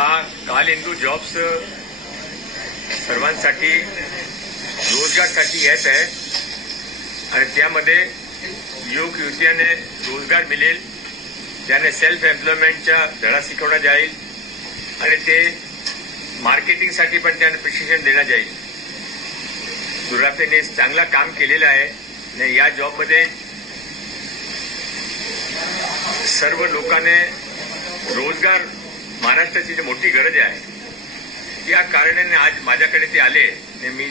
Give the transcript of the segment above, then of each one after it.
हा काल हिंदू जॉब्स सर्वांसाठी रोजगारसाठी ॲप आहे आणि त्यामध्ये युवक युवतींना रोजगार मिळेल, त्याने सेल्फ एम्प्लॉयमेंटचा धडा शिकवला जाईल आणि ते मार्केटिंगसाठी पण त्यांना प्रशिक्षण देण्यात जाईल. दुरापेने चांगला काम केलेलं आहे आणि या जॉबमध्ये सर्व लोकांना रोजगार महाराष्ट्राची मोठी गरज आहे. या कारणाने आज माझ्याकडे ते आले.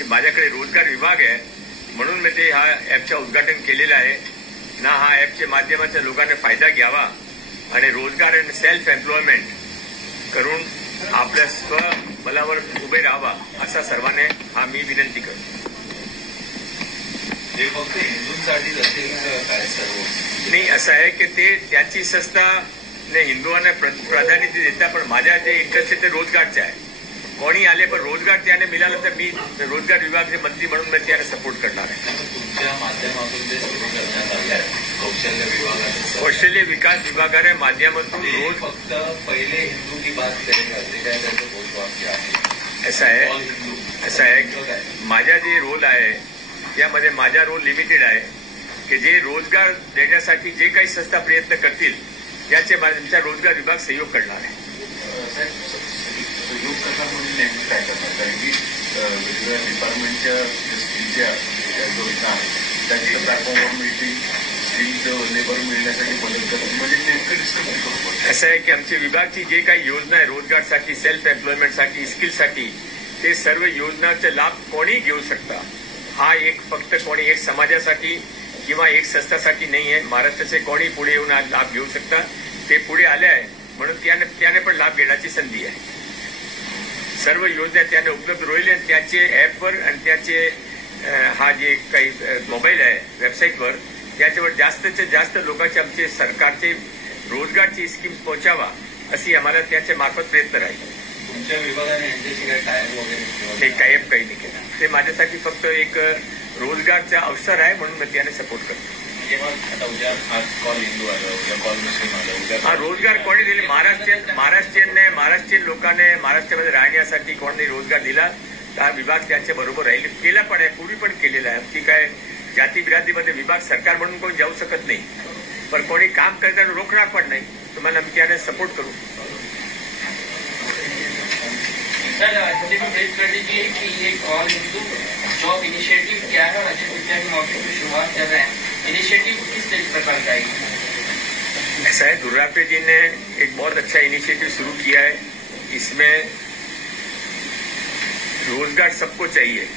माझ्याकडे रोजगार विभाग आहे म्हणून मी ते हा ॲपचं उद्घाटन केलेलं आहे ना. हा ॲपच्या माध्यमाचा लोकांना फायदा घ्यावा आणि रोजगार आणि सेल्फ एम्प्लॉयमेंट करून आपल्या स्वबलावर उभे राहावा असा सर्वांना हा मी विनंती करतो. ते फक्त हिंदूंसाठी असेल काय सर्व नाही, असं आहे की ते त्याची संस्था हिंदुआंना प्राधान्य देता, पण माझ्या जे इंटरेस्ट आहे ते रोजगारचे आहे. कोणी आले पण रोजगार त्याने मिळाला तर मी रोजगार विभागाचे मंत्री म्हणून मी त्याला सपोर्ट करणार आहे. तुमच्या माध्यमातून ते सुरू करण्यात आले आहे कौशल्य विभागाने. कौशल्य विकास विभागाच्या माध्यमातून रोज फक्त पहिले हिंदू की बात करेगा ते काय त्याचं घोषवाक्य आहे. असं आहे माझा जे रोल आहे त्यामध्ये माझा रोल लिमिटेड आहे की जे रोजगार देण्यासाठी जे काही संस्था प्रयत्न करतील त्याचे तुमचा रोजगार विभाग सहयोग करणार आहे. सहयोग कसा म्हणून नेहमी काय करणार, कारण की वेगवेगळ्या डिपार्टमेंटच्या स्किलच्या योजना आहेत त्याची प्लॅटफॉर्मवर मिळतील, स्किल लेबर मिळण्यासाठी मदत करतील, म्हणजे नेमकं डिस्कशन करू. असं आहे की आमच्या विभागाची जे काही योजना आहे रोजगारसाठी, सेल्फ एम्प्लॉयमेंटसाठी, स्किलसाठी, ते सर्व योजनांचा लाभ कोणी घेऊ शकता. हा एक फक्त कोणी एक समाजासाठी किंवा एक संस्थासाठी नाही आहे. महाराष्ट्राचे कोणी पुढे येऊन लाभ घेऊ शकता. ते पुढे आले आहे म्हणून त्याने पण लाभ घेण्याची संधी आहे. सर्व योजना त्याने उपलब्ध होईल आणि त्याचे ॲपवर आणि त्याचे हा जे काही मोबाईल आहे वेबसाईटवर त्याच्यावर जास्तीत जास्त लोकांचे आमचे सरकारचे रोजगारची स्कीम पोहोचावा अशी आम्हाला त्याच्या मार्फत प्रयत्न राहील. तुमच्या विभागाने यांच्याशी काय टायप वगैरे नाही, काही नाही केलं. ते माझ्यासाठी फक्त एक रोजगारचा अवसर आहे म्हणून मी त्याने सपोर्ट करतो. आता उद्या आज कॉल हिंदू आलं, उद्या कॉल मुस्लिम आलं, उद्या हा रोजगार कोणी दिले? महाराष्ट्रीयन लोकांनी महाराष्ट्रामध्ये राहण्यासाठी कोणी रोजगार दिला तर हा विभाग त्यांच्या बरोबर राहील. केला पण आहे, पूर्वी पण केलेला आहे. की काय जाती बिरातीमध्ये विभाग सरकार म्हणून कोणी जाऊ शकत नाही, पण कोणी काम करताना रोखणार पण नाही. तुम्हाला आम्ही त्याने सपोर्ट करू. सर, प्रेस कर दीजिए कि ये ऑल हिंदू जॉब इनिशिएटिव क्या है और अजय विद्या के मौके पर शुरुआत कर रहे हैं. इनिशिएटिव किस प्रकार का है? ऐसा है, दुर्रापे जी ने एक बहुत अच्छा इनिशिएटिव शुरू किया है. इसमें रोजगार सबको चाहिए,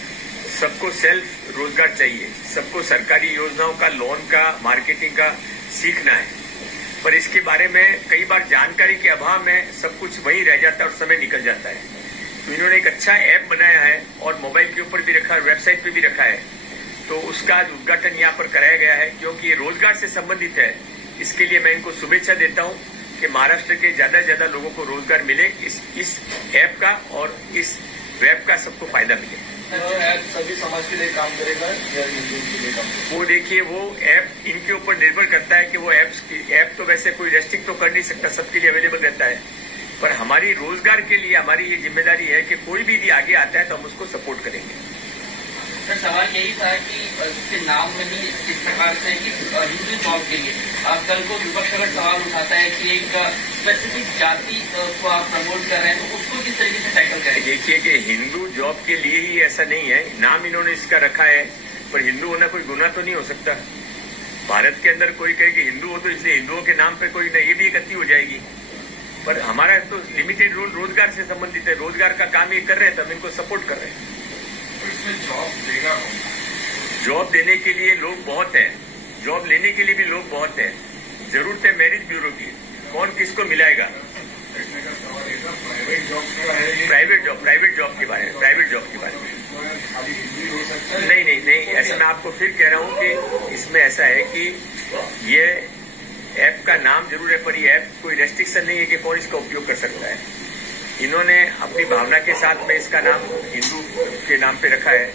सबको सेल्फ रोजगार चाहिए, सबको सरकारी योजनाओं का, लोन का, मार्केटिंग का सीखना है. पर इसके बारे में कई बार जानकारी के अभाव में सब कुछ वहीं रह जाता है और समय निकल जाता है. तो इन्होंने एक अच्छा ऐप बनाया है और मोबाइल के ऊपर भी रखा है, वेबसाइट पे भी रखा है. तो उसका उद्घाटन यहाँ पर कराया गया है क्योंकि ये रोजगार से संबंधित है. इसके लिए मैं इनको शुभेच्छा देता हूँ कि महाराष्ट्र के ज्यादा से ज्यादा लोगों को रोजगार मिले इस ऐप का और इस वेब का सबको फायदा मिले. ऐप सभी समाज के लिए काम करेगा या हिंदू के लिए काम करेगा? वो देखिए, वो ऐप इनके ऊपर निर्भर करता है कि वो ऐप तो वैसे कोई रेस्ट्रिक्ट तो कर नहीं सकता, सबके लिए अवेलेबल रहता है. पर हमारी रोजगार के लिए हमारी ये जिम्मेदारी है कि कोई भी आगे आता है तो हम उसको सपोर्ट करेंगे. सर, सवाल यही था कि इसके नाम में ही इस प्रकार से कि हिंदू जॉब के लिए कल को विपक्ष अगर सवाल उठाता है कि एक स्पेसिफिक जाति को आप प्रमोट कर रहे हैं तो उसको किस तरीके से टैकल करेंगे? देखिए कि हिंदू जॉब के लिए ही ऐसा नहीं है. नाम इन्होंने इसका रखा है, पर हिंदू होना कोई गुनाह तो नहीं हो सकता. भारत के अंदर कोई कहे कि हिंदू हो तो इसलिए हिंदुओं के नाम पे कोई नहीं, ये भी एक गलती हो जाएगी. पर हमारा तो लिमिटेड रोल रोजगार से संबंधित है. रोजगार का काम ये कर रहे हैं तो हम इनको सपोर्ट कर रहे हैं. इसमें जॉब देगा, जॉब देने के लिए लोग बहुत हैं, जॉब लेने के लिए भी लोग बहुत हैं. जरूरत है मैरिज ब्यूरो की, कौन किसको मिलाएगा? प्राइवेट जॉब के बारे में नहीं, ऐसा मैं आपको फिर कह रहा हूँ कि इसमें ऐसा है कि ये ऐप का नाम जरूर है पर ये ऐप कोई रेस्ट्रिक्शन नहीं है कि कौन इसका उपयोग कर सकता है. इन्होंने अपनी भावना के साथ में इसका नाम हिंदू के नाम पे रखा है,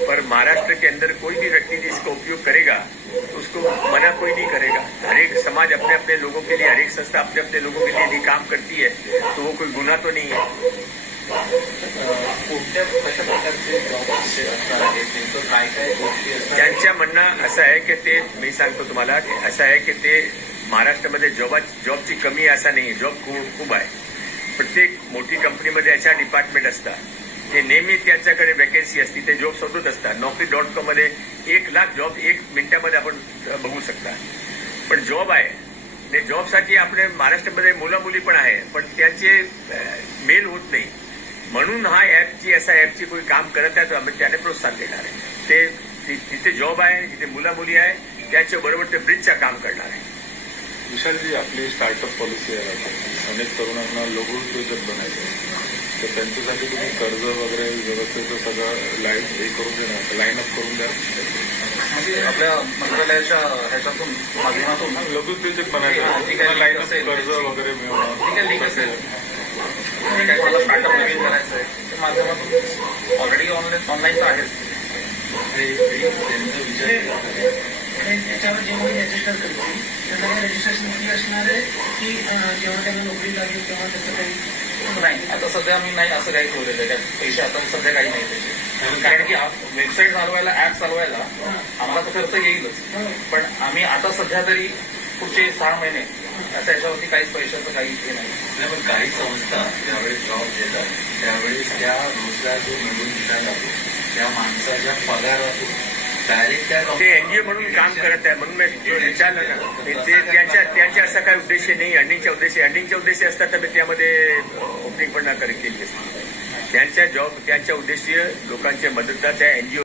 पर महाराष्ट्र के अंदर कोई भी व्यक्ति इसका उपयोग करेगा तो उसको मना कोई नहीं करेगा. हर एक समाज अपने अपने लोगों के लिए, हर एक संस्था अपने अपने लोगों के लिए भी काम करती है. तो वो कोई गुन्हा तो नहीं है. कोणत्या कशा प्रकारचे जॉब असे असणार आहेत नेमकं काय काय गोष्टी असणार त्यांच्या म्हणणं असं आहे की ते मी सांगतो तुम्हाला की असं आहे की ते महाराष्ट्रामध्ये जॉबची कमी आहे असं नाही. जॉब खूप आहे. प्रत्येक मोठी कंपनीमध्ये अशा डिपार्टमेंट असतात ते नेहमी त्यांच्याकडे वॅकन्सी असते. ते जॉब शोधत असतात. Naukri.com मध्ये 1,00,000 जॉब 1 मिनिटामध्ये आपण बघू शकता. पण जॉब आहे ते जॉबसाठी आपले महाराष्ट्रामध्ये मुलं मुली पण आहे पण त्यांचे मेल होत नाही. म्हणून हा ऍपची असा ऍपची कोणी काम करत आहे तर आम्ही त्याने प्रोत्साहन देणार आहे. ते जिथे जॉब आहे जिथे मुलं मुली आहे त्याच्याबरोबर ते ब्रिजचं काम करणार आहे. विशालजी, आपली स्टार्टअप पॉलिसी आहे अनेक तरुणांना लघुउद्योजक बनायचं आहे. तर त्यांच्यासाठी तुम्ही कर्ज वगैरे व्यवस्थेचं सगळं हे करून देणार, लाईन अप करून द्या. म्हणजे आपल्या मंत्रालयाच्या ह्याच्यातून माध्यमातून लघुउद्योजक बनायचं, लाईन अप कर्ज वगैरे मिळवणं. लिंक असेल काही मला स्टार्टअप नवीन करायचं आहे त्या माध्यमातून ऑलरेडी ऑनलाईन आहेच. त्याच्यावर जेव्हा रजिस्टर करतील त्यांना रजिस्ट्रेशन फी असणार आहे की जेव्हा त्यांना नोकरी लागेल तेव्हा त्याचं काही नाही. आता सध्या मी नाही असं काही ठेवलेलं आहे. पैसे आता सध्या काही नाही त्याचे. कारण की वेबसाईट चालवायला ऍप चालवायला आम्हाला तर खर्च येईलच. पण आम्ही आता सध्या तरी पुढचे 6 महिने असं याच्यावरती काहीच पैशाचं काही हे नाही. पण काही संस्था ज्यावेळेस जॉब देतात त्यावेळेस त्या रोजगार जो मिळवून दिला जातो त्या माणसाच्या पगारातून डायरेक्ट त्या ते एनजीओ म्हणून काम करत आहे म्हणून मी विचारलं ना. ते त्यांच्या असा काही उद्देश नाही. अर्निंगच्या उद्देश असतात तर मी त्यामध्ये ओपनिंग पण केली असते. त्यांच्या उद्देशीय लोकांच्या मदतीचा त्या एनजीओ